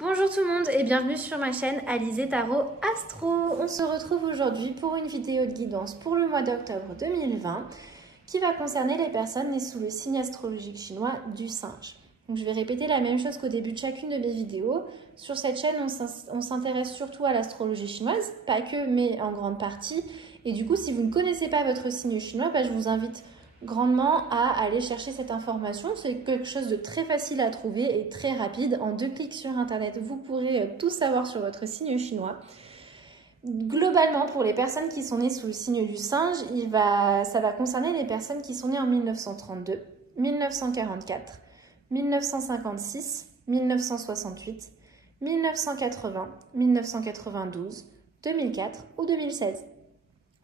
Bonjour tout le monde et bienvenue sur ma chaîne Alizé Tarot Astro. On se retrouve aujourd'hui pour une vidéo de guidance pour le mois d'octobre 2020 qui va concerner les personnes nées sous le signe astrologique chinois du singe. Donc, je vais répéter la même chose qu'au début de chacune de mes vidéos. Sur cette chaîne, on s'intéresse surtout à l'astrologie chinoise, pas que, mais en grande partie. Et du coup, si vous ne connaissez pas votre signe chinois, je vous invite grandement à aller chercher cette information. C'est quelque chose de très facile à trouver et très rapide. En 2 clics sur internet, vous pourrez tout savoir sur votre signe chinois. Globalement, pour les personnes qui sont nées sous le signe du singe, ça va concerner les personnes qui sont nées en 1932, 1944, 1956, 1968, 1980, 1992, 2004 ou 2016.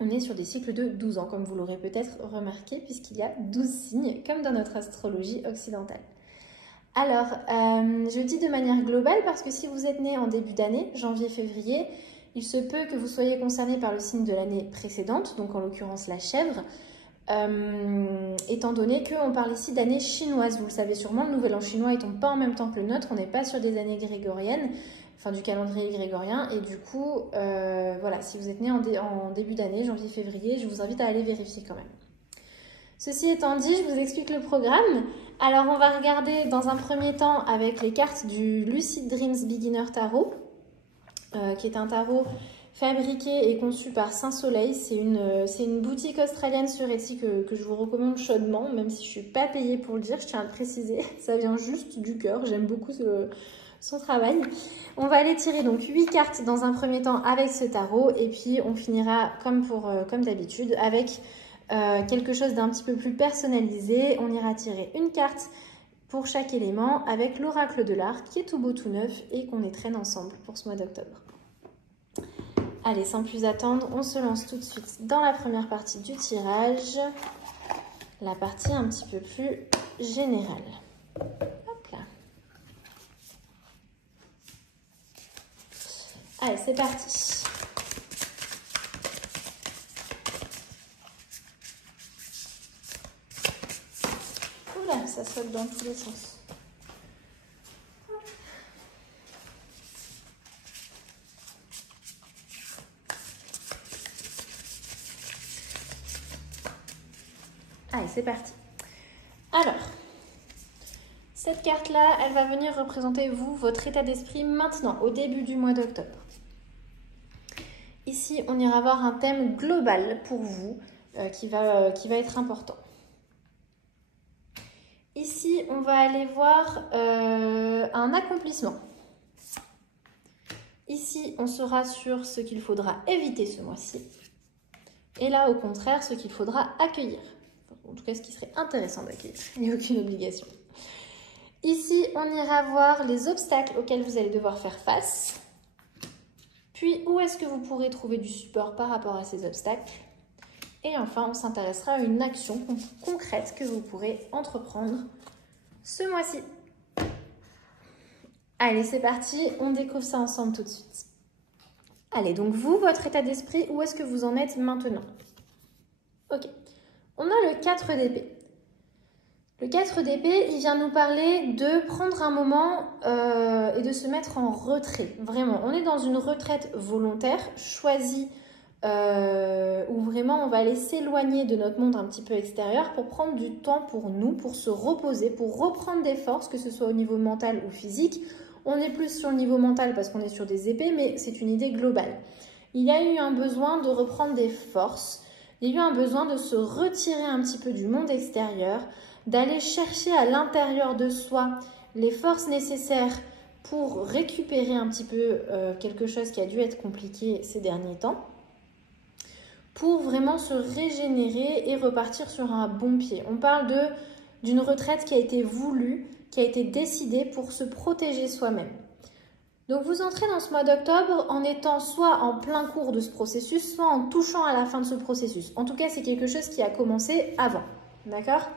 On est sur des cycles de 12 ans, comme vous l'aurez peut-être remarqué, puisqu'il y a 12 signes, comme dans notre astrologie occidentale. Alors, je dis de manière globale, parce que si vous êtes né en début d'année, janvier-février, il se peut que vous soyez concerné par le signe de l'année précédente, donc en l'occurrence la chèvre, étant donné qu'on parle ici d'année chinoise. Vous le savez sûrement, le nouvel an chinois ne tombe pas en même temps que le nôtre, on n'est pas sur des années grégoriennes, enfin du calendrier grégorien, et du coup, voilà, si vous êtes né en début d'année, janvier-février, je vous invite à aller vérifier quand même. Ceci étant dit, je vous explique le programme. Alors, on va regarder dans un premier temps avec les cartes du Lucid Dreams Beginner Tarot, qui est un tarot fabriqué et conçu par Saint-Soleil. C'est une boutique australienne sur Etsy que je vous recommande chaudement, même si je ne suis pas payée pour le dire, je tiens à le préciser. Ça vient juste du cœur, j'aime beaucoup son travail. On va aller tirer donc 8 cartes dans un premier temps avec ce tarot, et puis on finira comme d'habitude avec quelque chose d'un petit peu plus personnalisé. On ira tirer une carte pour chaque élément avec l'oracle de l'art qui est tout beau tout neuf et qu'on étrenne ensemble pour ce mois d'octobre. Allez, sans plus attendre, on se lance tout de suite dans la première partie du tirage, la partie un petit peu plus générale. Hop là. Allez, c'est parti. Oula, ça saute dans tous les sens. Allez, c'est parti. Alors, cette carte-là, elle va venir représenter votre état d'esprit maintenant, au début du mois d'octobre. Ici, on ira voir un thème global pour vous qui va être important. Ici, on va aller voir un accomplissement. Ici, on sera sur ce qu'il faudra éviter ce mois-ci. Et là, au contraire, ce qu'il faudra accueillir. En tout cas, ce qui serait intéressant d'accueillir. Il n'y a aucune obligation. Ici, on ira voir les obstacles auxquels vous allez devoir faire face. Puis, où est-ce que vous pourrez trouver du support par rapport à ces obstacles. Et enfin, on s'intéressera à une action concrète que vous pourrez entreprendre ce mois-ci. Allez, c'est parti. On découvre ça ensemble tout de suite. Allez, donc vous, votre état d'esprit, où est-ce que vous en êtes maintenant? Ok. On a le 4 d'épée. Le 4 d'épée, il vient nous parler de prendre un moment et de se mettre en retrait. Vraiment, on est dans une retraite volontaire, choisie, où vraiment on va aller s'éloigner de notre monde un petit peu extérieur pour prendre du temps pour nous, pour se reposer, pour reprendre des forces, que ce soit au niveau mental ou physique. On est plus sur le niveau mental parce qu'on est sur des épées, mais c'est une idée globale. Il y a eu un besoin de reprendre des forces. Il y a eu un besoin de se retirer un petit peu du monde extérieur, d'aller chercher à l'intérieur de soi les forces nécessaires pour récupérer un petit peu quelque chose qui a dû être compliqué ces derniers temps, pour vraiment se régénérer et repartir sur un bon pied. On parle d'une retraite qui a été voulue, qui a été décidée pour se protéger soi-même. Donc vous entrez dans ce mois d'octobre en étant soit en plein cours de ce processus, soit en touchant à la fin de ce processus. En tout cas, c'est quelque chose qui a commencé avant, d'accord?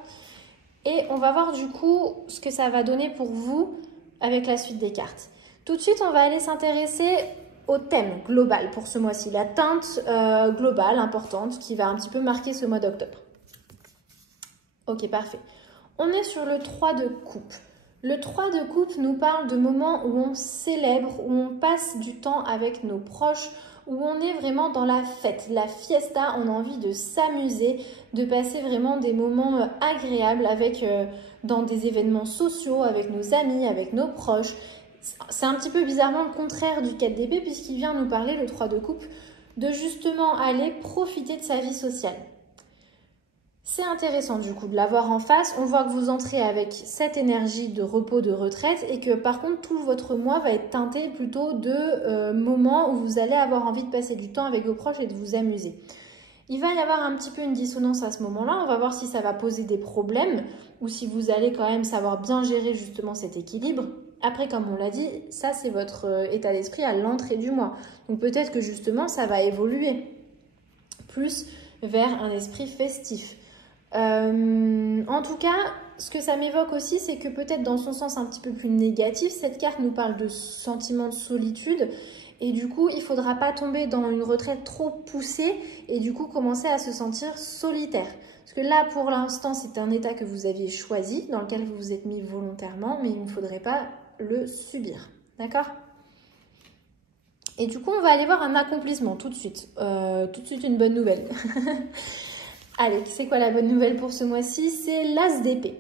Et on va voir du coup ce que ça va donner pour vous avec la suite des cartes. Tout de suite, on va aller s'intéresser au thème global pour ce mois-ci, la teinte globale importante qui va un petit peu marquer ce mois d'octobre. Ok, parfait. On est sur le 3 de coupe. Le 3 de coupe nous parle de moments où on célèbre, où on passe du temps avec nos proches, où on est vraiment dans la fête, la fiesta, on a envie de s'amuser, de passer vraiment des moments agréables dans des événements sociaux, avec nos amis, avec nos proches. C'est un petit peu bizarrement le contraire du 4 d'épée puisqu'il vient nous parler, le 3 de coupe, de justement aller profiter de sa vie sociale. C'est intéressant du coup de l'avoir en face. On voit que vous entrez avec cette énergie de repos, de retraite et que par contre tout votre mois va être teinté plutôt de moments où vous allez avoir envie de passer du temps avec vos proches et de vous amuser. Il va y avoir un petit peu une dissonance à ce moment-là. On va voir si ça va poser des problèmes ou si vous allez quand même savoir bien gérer justement cet équilibre. Après, comme on l'a dit, ça c'est votre état d'esprit à l'entrée du mois. Donc peut-être que justement ça va évoluer plus vers un esprit festif. En tout cas, ce que ça m'évoque aussi, c'est que peut-être dans son sens un petit peu plus négatif, cette carte nous parle de sentiment de solitude et du coup, il ne faudra pas tomber dans une retraite trop poussée et du coup commencer à se sentir solitaire. Parce que là, pour l'instant, c'est un état que vous aviez choisi, dans lequel vous vous êtes mis volontairement, mais il ne faudrait pas le subir. D'accord ? Et du coup, on va aller voir un accomplissement tout de suite. Une bonne nouvelle. Allez, c'est quoi la bonne nouvelle pour ce mois-ci? C'est l'As d'épée.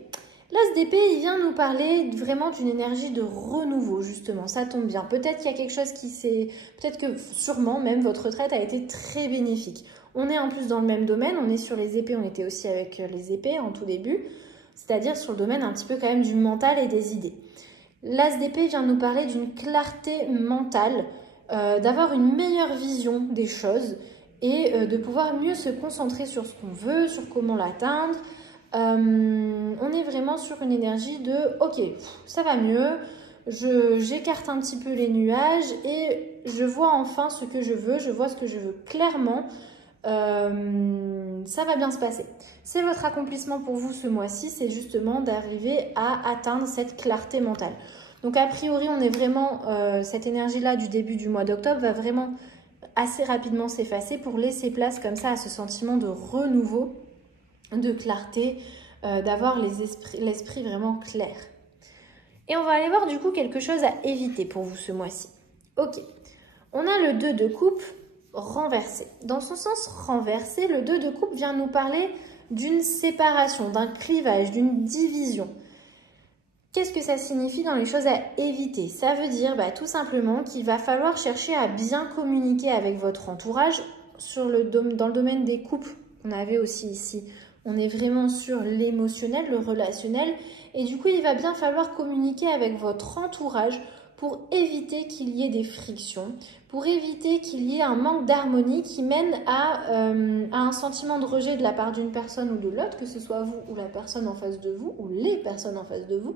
L'As d'épée, il vient nous parler vraiment d'une énergie de renouveau, justement. Ça tombe bien. Peut-être qu'il y a quelque chose qui s'est... Peut-être que sûrement même votre retraite a été très bénéfique. On est en plus dans le même domaine. On est sur les épées. On était aussi avec les épées en tout début. C'est-à-dire sur le domaine un petit peu quand même du mental et des idées. L'As d'épée vient nous parler d'une clarté mentale, d'avoir une meilleure vision des choses et de pouvoir mieux se concentrer sur ce qu'on veut, sur comment l'atteindre. On est vraiment sur une énergie de « ok, ça va mieux, j'écarte un petit peu les nuages et je vois enfin ce que je veux, je vois ce que je veux clairement, ça va bien se passer ». C'est votre accomplissement pour vous ce mois-ci, c'est justement d'arriver à atteindre cette clarté mentale. Donc a priori, on est vraiment, cette énergie-là du début du mois d'octobre va vraiment assez rapidement s'effacer pour laisser place comme ça à ce sentiment de renouveau, de clarté, d'avoir l'esprit vraiment clair. Et on va aller voir du coup quelque chose à éviter pour vous ce mois-ci. Ok, on a le 2 de coupe renversé. Dans son sens renversé, le 2 de coupe vient nous parler d'une séparation, d'un clivage, d'une division. Qu'est-ce que ça signifie dans les choses à éviter? Ça veut dire tout simplement qu'il va falloir chercher à bien communiquer avec votre entourage dans le domaine des couples qu'on avait aussi ici. On est vraiment sur l'émotionnel, le relationnel et du coup il va bien falloir communiquer avec votre entourage pour éviter qu'il y ait des frictions, pour éviter qu'il y ait un manque d'harmonie qui mène à un sentiment de rejet de la part d'une personne ou de l'autre, que ce soit vous ou la personne en face de vous ou les personnes en face de vous.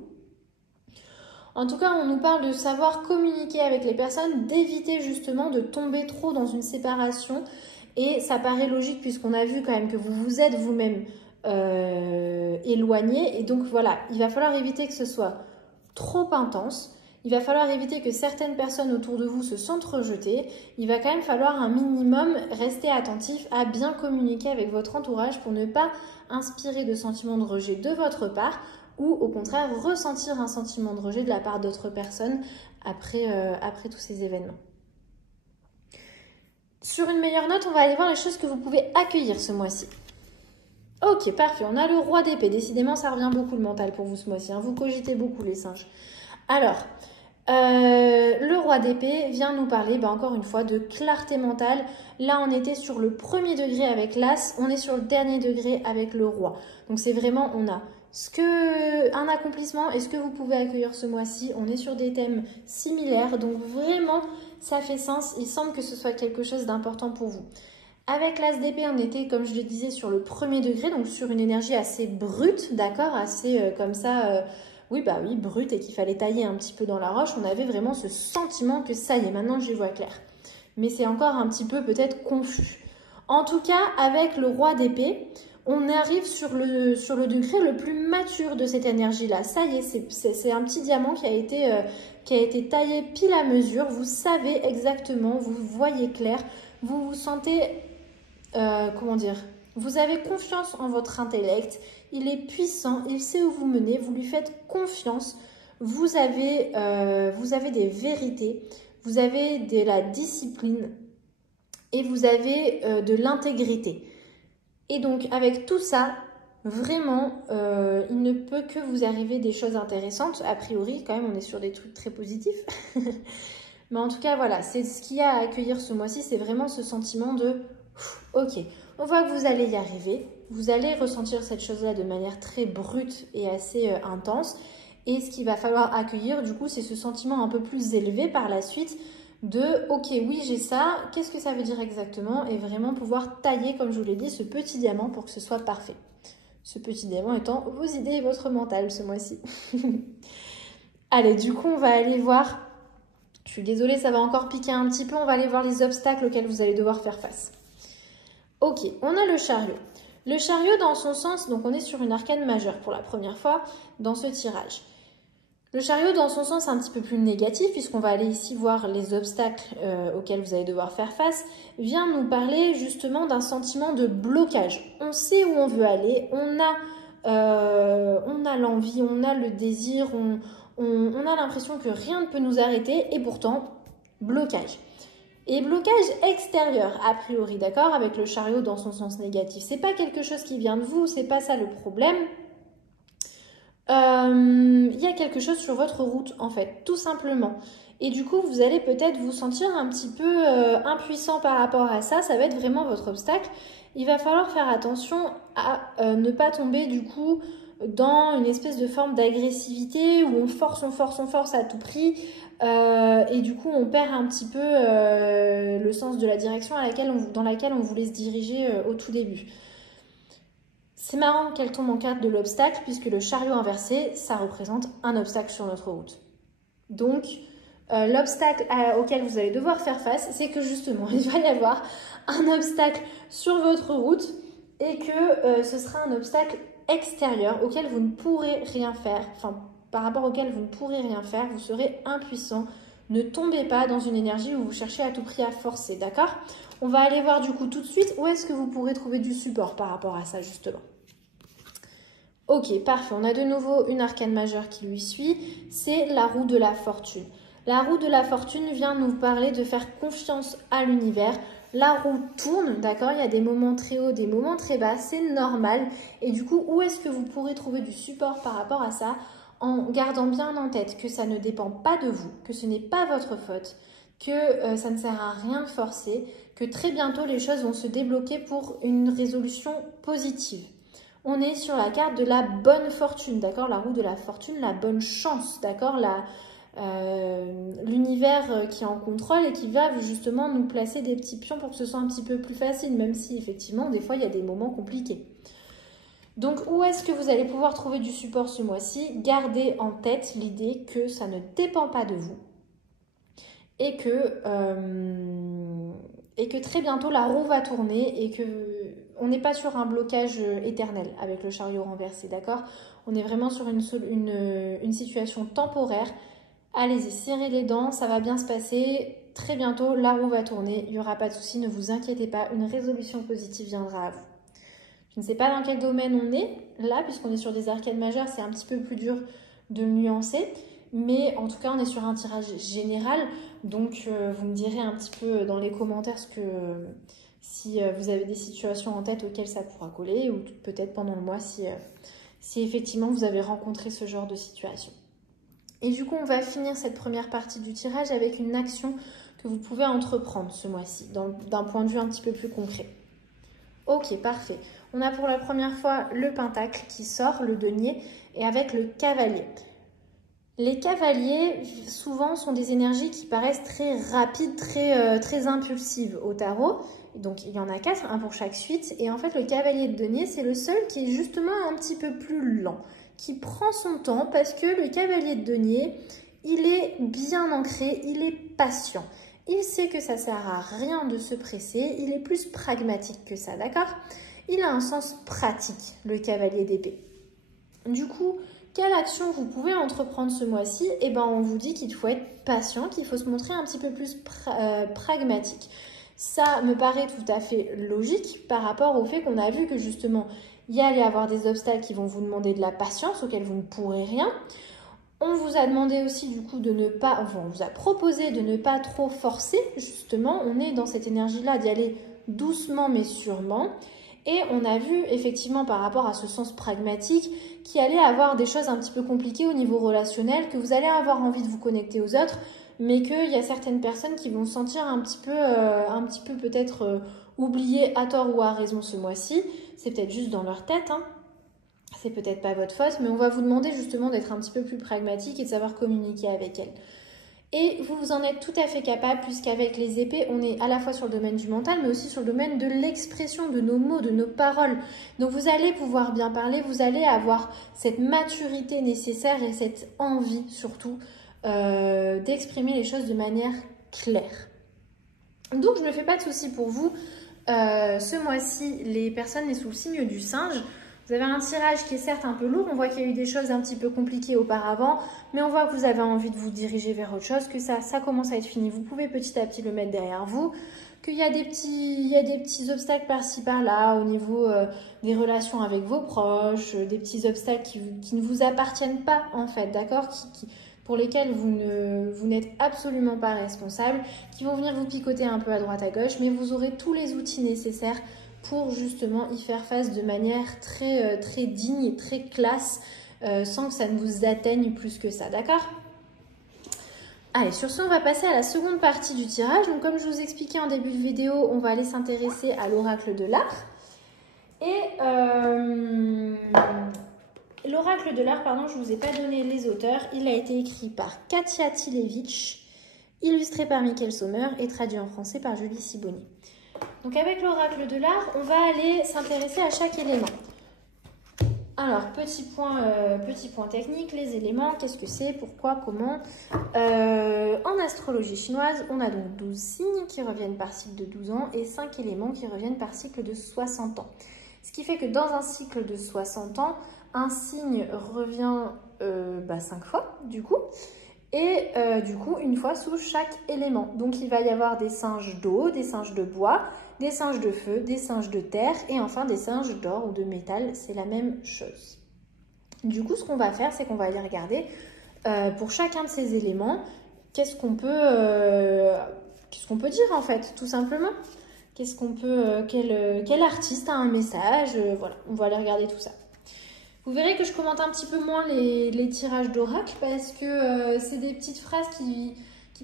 En tout cas, on nous parle de savoir communiquer avec les personnes, d'éviter justement de tomber trop dans une séparation. Et ça paraît logique puisqu'on a vu quand même que vous vous êtes vous-même éloigné. Et donc voilà, il va falloir éviter que ce soit trop intense. Il va falloir éviter que certaines personnes autour de vous se sentent rejetées. Il va quand même falloir un minimum rester attentif à bien communiquer avec votre entourage pour ne pas inspirer de sentiments de rejet de votre part, ou au contraire ressentir un sentiment de rejet de la part d'autres personnes après tous ces événements. Sur une meilleure note, on va aller voir les choses que vous pouvez accueillir ce mois-ci. Ok, parfait, on a le roi d'épée. Décidément, ça revient beaucoup le mental pour vous ce mois-ci. Vous cogitez beaucoup les singes. Alors, le roi d'épée vient nous parler, encore une fois, de clarté mentale. Là, on était sur le premier degré avec l'as, on est sur le dernier degré avec le roi. Donc, c'est vraiment, on a un accomplissement et ce que vous pouvez accueillir ce mois-ci. On est sur des thèmes similaires, donc vraiment, ça fait sens. Il semble que ce soit quelque chose d'important pour vous. Avec l'as d'épée, on était, comme je le disais, sur le premier degré, donc sur une énergie assez brute, d'accord, assez comme ça... Oui, brute et qu'il fallait tailler un petit peu dans la roche. On avait vraiment ce sentiment que ça y est, maintenant j'y vois clair. Mais c'est encore un petit peu peut-être confus. En tout cas, avec le roi d'épée, on arrive sur le degré le plus mature de cette énergie-là. Ça y est, c'est un petit diamant qui a été taillé pile à mesure. Vous savez exactement, vous voyez clair, vous vous sentez, vous avez confiance en votre intellect. Il est puissant, il sait où vous menez, vous lui faites confiance. vous avez des vérités, vous avez de la discipline et vous avez de l'intégrité. Et donc avec tout ça, vraiment, il ne peut que vous arriver des choses intéressantes. A priori, quand même, on est sur des trucs très positifs. Mais en tout cas, voilà, c'est ce qu'il y a à accueillir ce mois-ci, c'est vraiment ce sentiment de « Ok, on voit que vous allez y arriver, vous allez ressentir cette chose-là de manière très brute et assez intense. Et ce qu'il va falloir accueillir, du coup, c'est ce sentiment un peu plus élevé par la suite de « Ok, oui, j'ai ça, qu'est-ce que ça veut dire exactement ?» Et vraiment pouvoir tailler, comme je vous l'ai dit, ce petit diamant pour que ce soit parfait. Ce petit diamant étant vos idées et votre mental ce mois-ci. Allez, du coup, on va aller voir, je suis désolée, ça va encore piquer un petit peu, on va aller voir les obstacles auxquels vous allez devoir faire face. Ok, on a le chariot. Le chariot dans son sens, donc on est sur une arcane majeure pour la première fois dans ce tirage. Le chariot dans son sens un petit peu plus négatif, puisqu'on va aller ici voir les obstacles auxquels vous allez devoir faire face, vient nous parler justement d'un sentiment de blocage. On sait où on veut aller, on a l'envie, on a le désir, on a l'impression que rien ne peut nous arrêter et pourtant, blocage. Et blocage extérieur, a priori, d'accord, avec le chariot dans son sens négatif. C'est pas quelque chose qui vient de vous, c'est pas ça le problème. Il y a quelque chose sur votre route, en fait, tout simplement. Et du coup, vous allez peut-être vous sentir un petit peu impuissant par rapport à ça. Ça va être vraiment votre obstacle. Il va falloir faire attention à ne pas tomber, du coup, dans une espèce de forme d'agressivité où on force à tout prix. Et du coup, on perd un petit peu le sens de la direction dans laquelle on voulait se diriger au tout début. C'est marrant qu'elle tombe en carte de l'obstacle puisque le chariot inversé, ça représente un obstacle sur notre route. Donc, l'obstacle auquel vous allez devoir faire face, c'est que justement, il va y avoir un obstacle sur votre route et que ce sera un obstacle extérieur auquel vous ne pourrez rien faire, enfin, par rapport auquel vous ne pourrez rien faire, vous serez impuissant. Ne tombez pas dans une énergie où vous cherchez à tout prix à forcer, d'accord? On va aller voir du coup tout de suite où est-ce que vous pourrez trouver du support par rapport à ça justement. Ok, parfait. On a de nouveau une arcane majeure qui lui suit. C'est la roue de la fortune. La roue de la fortune vient nous parler de faire confiance à l'univers. La roue tourne, d'accord? Il y a des moments très hauts, des moments très bas. C'est normal. Et du coup, où est-ce que vous pourrez trouver du support par rapport à ça? En gardant bien en tête que ça ne dépend pas de vous, que ce n'est pas votre faute, que ça ne sert à rien de forcer, que très bientôt les choses vont se débloquer pour une résolution positive. On est sur la carte de la bonne fortune, d'accord? La roue de la fortune, la bonne chance, d'accord? L'univers qui est en contrôle et qui va justement nous placer des petits pions pour que ce soit un petit peu plus facile, même si effectivement, des fois, il y a des moments compliqués. Donc, où est-ce que vous allez pouvoir trouver du support ce mois-ci? Gardez en tête l'idée que ça ne dépend pas de vous et que très bientôt, la roue va tourner et que on n'est pas sur un blocage éternel avec le chariot renversé, d'accord? On est vraiment sur une situation temporaire. Allez-y, serrez les dents, ça va bien se passer. Très bientôt, la roue va tourner, il n'y aura pas de souci, ne vous inquiétez pas, une résolution positive viendra à vous. Je ne sais pas dans quel domaine on est, là, puisqu'on est sur des arcanes majeures, c'est un petit peu plus dur de le nuancer. Mais en tout cas, on est sur un tirage général. Donc, vous me direz un petit peu dans les commentaires si vous avez des situations en tête auxquelles ça pourra coller. Ou peut-être pendant le mois si effectivement vous avez rencontré ce genre de situation. Et du coup, on va finir cette première partie du tirage avec une action que vous pouvez entreprendre ce mois-ci, d'un point de vue un petit peu plus concret. Ok, parfait. On a pour la première fois le pentacle qui sort, le denier, et avec le cavalier. Les cavaliers, souvent, sont des énergies qui paraissent très rapides, très impulsives au tarot. Donc, il y en a 4, un pour chaque suite. Et en fait, le cavalier de denier, c'est le seul qui est justement un petit peu plus lent, qui prend son temps parce que le cavalier de denier, il est bien ancré, il est patient. Il sait que ça ne sert à rien de se presser, il est plus pragmatique que ça, d'accord? Il a un sens pratique, le cavalier d'épée. Du coup, quelle action vous pouvez entreprendre ce mois-ci? Eh bien, on vous dit qu'il faut être patient, qu'il faut se montrer un petit peu plus pragmatique. Ça me paraît tout à fait logique par rapport au fait qu'on a vu que justement, il y allait y avoir des obstacles qui vont vous demander de la patience, auxquels vous ne pourrez rien. On vous a demandé aussi du coup de ne pas, enfin on vous a proposé de ne pas trop forcer, justement, on est dans cette énergie-là d'y aller doucement mais sûrement. Et on a vu effectivement par rapport à ce sens pragmatique qu'il allait avoir des choses un petit peu compliquées au niveau relationnel, que vous allez avoir envie de vous connecter aux autres, mais qu'il y a certaines personnes qui vont se sentir un petit peu peut-être oubliées à tort ou à raison ce mois-ci. C'est peut-être juste dans leur tête, hein. C'est peut-être pas votre faute, mais on va vous demander justement d'être un petit peu plus pragmatique et de savoir communiquer avec elles. Et vous en êtes tout à fait capable, puisqu'avec les épées, on est à la fois sur le domaine du mental, mais aussi sur le domaine de l'expression de nos mots, de nos paroles. Donc vous allez pouvoir bien parler, vous allez avoir cette maturité nécessaire et cette envie surtout d'exprimer les choses de manière claire. Donc je ne me fais pas de soucis pour vous. Ce mois-ci, les personnes nées sous le signe du singe, vous avez un tirage qui est certes un peu lourd, on voit qu'il y a eu des choses un petit peu compliquées auparavant, mais on voit que vous avez envie de vous diriger vers autre chose, que ça commence à être fini. Vous pouvez petit à petit le mettre derrière vous, qu'il y a des petits obstacles par-ci par-là au niveau des relations avec vos proches, des petits obstacles qui ne vous appartiennent pas en fait, d'accord, pour lesquels vous n'êtes absolument pas responsable, qui vont venir vous picoter un peu à droite à gauche, mais vous aurez tous les outils nécessaires pour justement y faire face de manière très digne et très classe, sans que ça ne vous atteigne plus que ça, d'accord? Allez, sur ce, on va passer à la seconde partie du tirage. Donc, comme je vous expliquais en début de vidéo, on va aller s'intéresser à l'oracle de l'art. Et l'oracle de l'art, pardon, je ne vous ai pas donné les auteurs. Il a été écrit par Katia Tilevich, illustré par Mickaël Sommer et traduit en français par Julie Siboni. Donc avec l'oracle de l'art, on va aller s'intéresser à chaque élément. Alors, petit point technique, les éléments, qu'est-ce que c'est, pourquoi, comment. En astrologie chinoise, on a donc 12 signes qui reviennent par cycle de 12 ans et 5 éléments qui reviennent par cycle de 60 ans. Ce qui fait que dans un cycle de 60 ans, un signe revient 5 fois, du coup. Et du coup, une fois sous chaque élément. Donc, il va y avoir des singes d'eau, des singes de bois, des singes de feu, des singes de terre et enfin des singes d'or ou de métal. C'est la même chose. Du coup, ce qu'on va faire, c'est qu'on va aller regarder pour chacun de ces éléments, qu'est-ce qu'on peut dire en fait, tout simplement. Quel artiste a un message, voilà, on va aller regarder tout ça. Vous verrez que je commente un petit peu moins les tirages d'oracle parce que c'est des petites phrases qui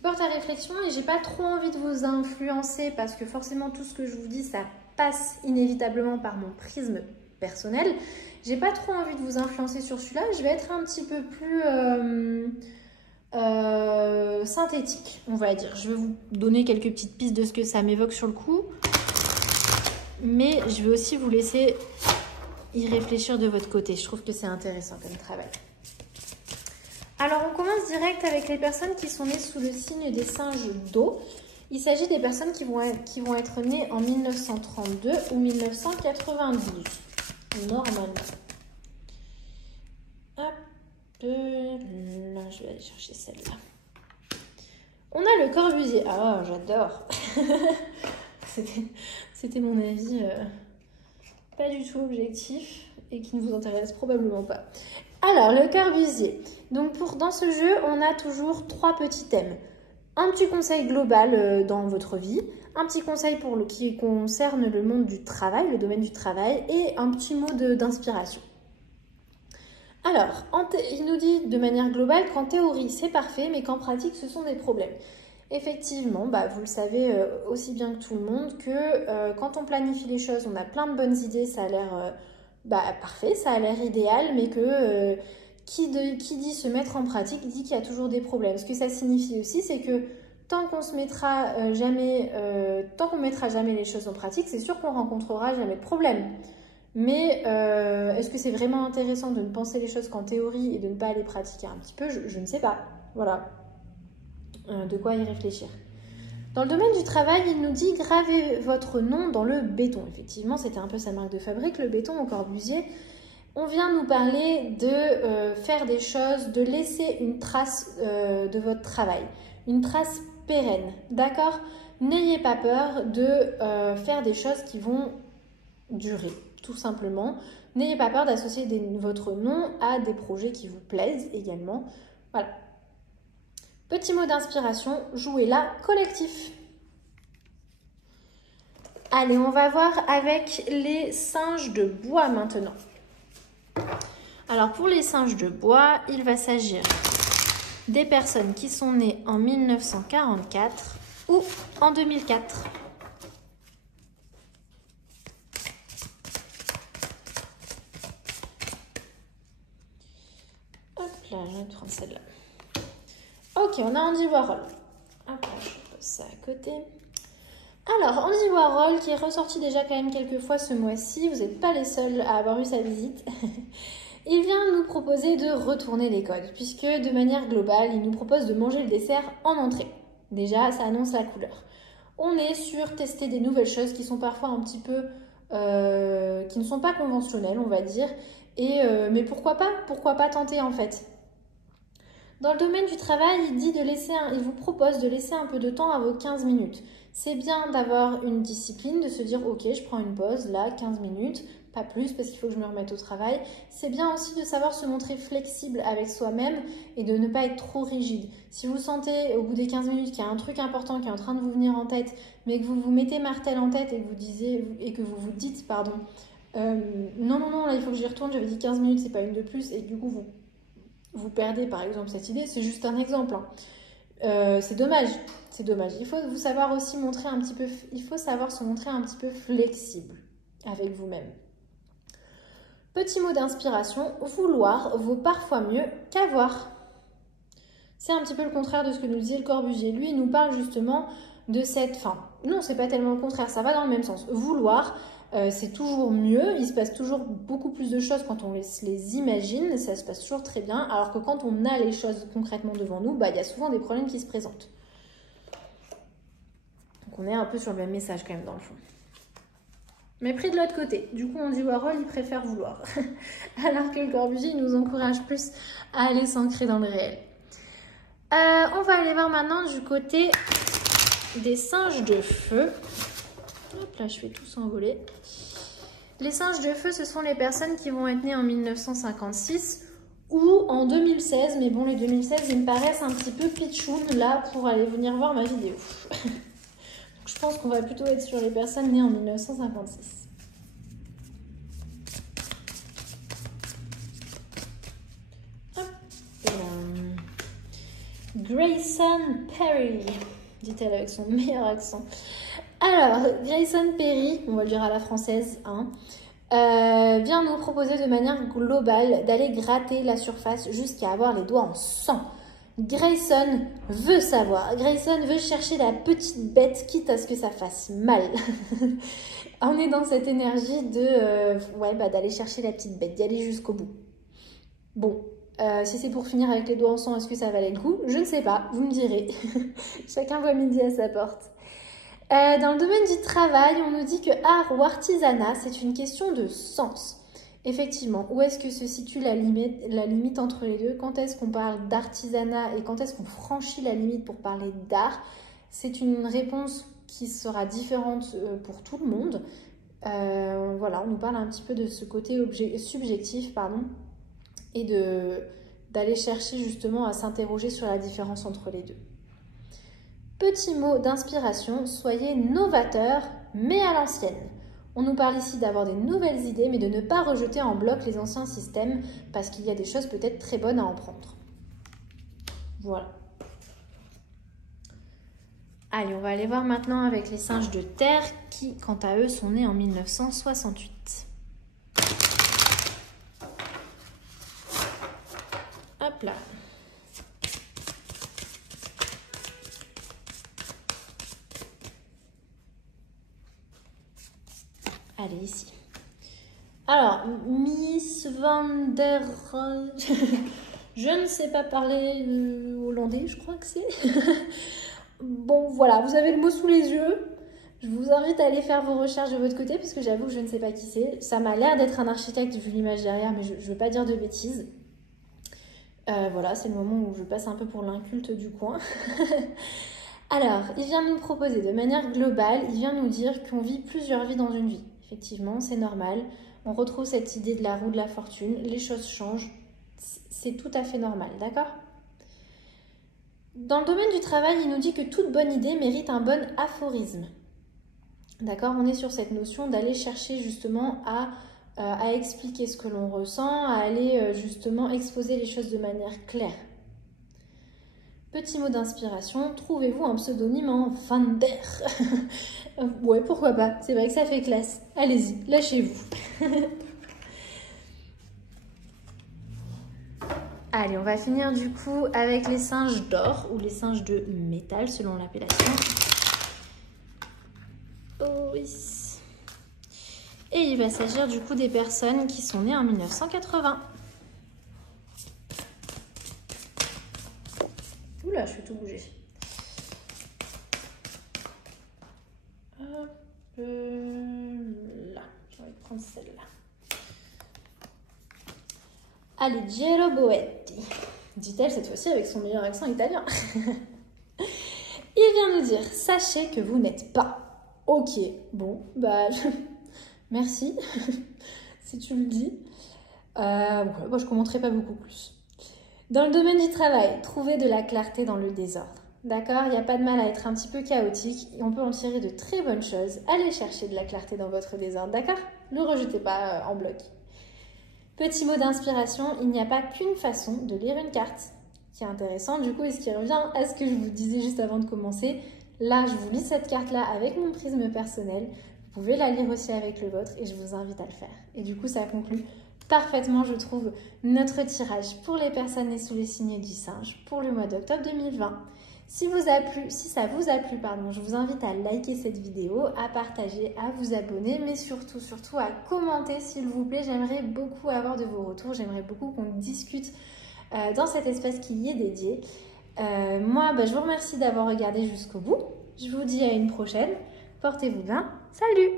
portent à réflexion et j'ai pas trop envie de vous influencer parce que forcément tout ce que je vous dis ça passe inévitablement par mon prisme personnel. J'ai pas trop envie de vous influencer sur celui-là, je vais être un petit peu plus synthétique, on va dire. Je vais vous donner quelques petites pistes de ce que ça m'évoque sur le coup, mais je vais aussi vous laisser y réfléchir de votre côté. Je trouve que c'est intéressant comme travail. Alors, on commence direct avec les personnes qui sont nées sous le signe des singes d'eau. Il s'agit des personnes qui vont être nées en 1932 ou 1992, normalement. Hop, là, je vais aller chercher celle-là. On a le Corbusier. Ah, j'adore. C'était mon avis pas du tout objectif et qui ne vous intéresse probablement pas. Alors, le Corbusier. Donc, dans ce jeu, on a toujours 3 petits thèmes. Un petit conseil global dans votre vie, un petit conseil qui concerne le monde du travail, le domaine du travail, et un petit mot d'inspiration. Alors, il nous dit de manière globale qu'en théorie, c'est parfait, mais qu'en pratique, ce sont des problèmes. Effectivement, vous le savez aussi bien que tout le monde, que quand on planifie les choses, on a plein de bonnes idées, ça a l'air parfait, ça a l'air idéal, mais que qui dit se mettre en pratique dit qu'il y a toujours des problèmes. Ce que ça signifie aussi, c'est que tant qu'on mettra jamais les choses en pratique, c'est sûr qu'on rencontrera jamais de problème. Mais est-ce que c'est vraiment intéressant de ne penser les choses qu'en théorie et de ne pas les pratiquer un petit peu? Je ne sais pas. Voilà. De quoi y réfléchir. Dans le domaine du travail, il nous dit gravez votre nom dans le béton. Effectivement, c'était un peu sa marque de fabrique, le béton au Corbusier. On vient nous parler de faire des choses, de laisser une trace de votre travail, une trace pérenne, d'accord? N'ayez pas peur de faire des choses qui vont durer, tout simplement. N'ayez pas peur d'associer votre nom à des projets qui vous plaisent également. Voilà. Petit mot d'inspiration, jouez-la collectif. Allez, on va voir avec les singes de bois maintenant. Alors pour les singes de bois, il va s'agir des personnes qui sont nées en 1944 ou en 2004. Hop là, je vais prendre celle-là. Ok, on a Andy Warhol. Hop là, je pose ça à côté. Alors, Andy Warhol, qui est ressorti déjà quand même quelques fois ce mois-ci, vous n'êtes pas les seuls à avoir eu sa visite. Il vient nous proposer de retourner les codes, puisque de manière globale, il nous propose de manger le dessert en entrée. Déjà, ça annonce la couleur. On est sur tester des nouvelles choses qui sont parfois un petit peu... qui ne sont pas conventionnelles, on va dire. Mais pourquoi pas tenter en fait. Dans le domaine du travail, il vous propose de laisser un peu de temps à vos 15 minutes. C'est bien d'avoir une discipline, de se dire ok, je prends une pause, là, 15 minutes, pas plus parce qu'il faut que je me remette au travail. C'est bien aussi de savoir se montrer flexible avec soi-même et de ne pas être trop rigide. Si vous sentez au bout des 15 minutes qu'il y a un truc important qui est en train de vous venir en tête, mais que vous vous mettez martel en tête et que vous vous dites, pardon, non, là il faut que j'y retourne, j'avais dit 15 minutes, c'est pas une de plus, et du coup vous perdez par exemple cette idée, c'est juste un exemple. C'est dommage. Il faut savoir se montrer un petit peu flexible avec vous-même. Petit mot d'inspiration, vouloir vaut parfois mieux qu'avoir. C'est un petit peu le contraire de ce que nous disait le Corbusier. Lui, il nous parle justement de non, c'est pas tellement le contraire, ça va dans le même sens. Vouloir, c'est toujours mieux, il se passe toujours beaucoup plus de choses quand on les imagine, ça se passe toujours très bien, alors que quand on a les choses concrètement devant nous, il y a souvent des problèmes qui se présentent. Donc on est un peu sur le même message quand même dans le fond. Mais pris de l'autre côté, du coup Andy Warhol, il préfère vouloir, alors que le Corbusier, il nous encourage plus à aller s'ancrer dans le réel. On va aller voir maintenant du côté des singes de feu. Hop là, je fais tout s'envoler. Les singes de feu, ce sont les personnes qui vont être nées en 1956 ou en 2016. Mais bon, les 2016, ils me paraissent un petit peu pitchoun là pour aller venir voir ma vidéo. Donc, je pense qu'on va plutôt être sur les personnes nées en 1956. Hop là. Grayson Perry, dit-elle avec son meilleur accent. Alors, Grayson Perry, on va le dire à la française, vient nous proposer de manière globale d'aller gratter la surface jusqu'à avoir les doigts en sang. Grayson veut savoir, Grayson veut chercher la petite bête, quitte à ce que ça fasse mal. On est dans cette énergie d'aller chercher la petite bête, d'y aller jusqu'au bout. Bon. Si c'est pour finir avec les doigts en sang, est-ce que ça valait le coup? Je ne sais pas, vous me direz. Chacun voit midi à sa porte. Dans le domaine du travail, on nous dit que art ou artisanat, c'est une question de sens. Effectivement, où est-ce que se situe la limite entre les deux? Quand est-ce qu'on parle d'artisanat et quand est-ce qu'on franchit la limite pour parler d'art? C'est une réponse qui sera différente pour tout le monde. Voilà, on nous parle un petit peu de ce côté subjectif, et d'aller chercher justement à s'interroger sur la différence entre les deux. Petit mot d'inspiration, soyez novateur, mais à l'ancienne. On nous parle ici d'avoir des nouvelles idées, mais de ne pas rejeter en bloc les anciens systèmes, parce qu'il y a des choses peut-être très bonnes à en prendre. Voilà. Allez, on va aller voir maintenant avec les singes de terre, qui, quant à eux, sont nés en 1968. Hop là. Allez, ici. Alors, Miss Van der... je ne sais pas parler hollandais, je crois que c'est. Bon, voilà, vous avez le mot sous les yeux. Je vous invite à aller faire vos recherches de votre côté, parce que j'avoue que je ne sais pas qui c'est. Ça m'a l'air d'être un architecte vu l'image derrière, mais je ne veux pas dire de bêtises. Voilà, c'est le moment où je passe un peu pour l'inculte du coin. Alors, il vient nous proposer de manière globale, il vient nous dire qu'on vit plusieurs vies dans une vie. Effectivement, c'est normal. On retrouve cette idée de la roue de la fortune. Les choses changent. C'est tout à fait normal, d'accord? Dans le domaine du travail, il nous dit que toute bonne idée mérite un bon aphorisme. D'accord? On est sur cette notion d'aller chercher justement à expliquer ce que l'on ressent, à aller justement exposer les choses de manière claire. Petit mot d'inspiration, trouvez-vous un pseudonyme en Vander. Ouais, pourquoi pas, c'est vrai que ça fait classe. Allez-y, lâchez-vous. Allez, on va finir du coup avec les singes d'or ou les singes de métal selon l'appellation. Oh oui. Et il va s'agir du coup des personnes qui sont nées en 1980. Oula, je fais tout bouger. Hop là, j'ai envie de prendre celle-là. Allez, Gelo Boetti, dit-elle cette fois-ci avec son meilleur accent italien. Il vient nous dire, sachez que vous n'êtes pas. Ok, bon, bah, merci, si tu le dis. Ouais, bah, je ne commenterai pas beaucoup plus. Dans le domaine du travail, trouvez de la clarté dans le désordre. D'accord? Il n'y a pas de mal à être un petit peu chaotique et on peut en tirer de très bonnes choses. Allez chercher de la clarté dans votre désordre, d'accord? Ne rejetez pas en bloc. Petit mot d'inspiration, il n'y a pas qu'une façon de lire une carte. Qui est intéressant du coup et ce qui revient à ce que je vous disais juste avant de commencer. Là, je vous lis cette carte-là avec mon prisme personnel. Vous pouvez la lire aussi avec le vôtre et je vous invite à le faire. Et du coup, ça conclut parfaitement, je trouve, notre tirage pour les personnes nées sous les signes du singe pour le mois d'octobre 2020. Si ça vous a plu, je vous invite à liker cette vidéo, à partager, à vous abonner, mais surtout à commenter s'il vous plaît. J'aimerais beaucoup avoir de vos retours, j'aimerais beaucoup qu'on discute dans cet espace qui y est dédié. Moi, je vous remercie d'avoir regardé jusqu'au bout. Je vous dis à une prochaine. Portez-vous bien. Salut!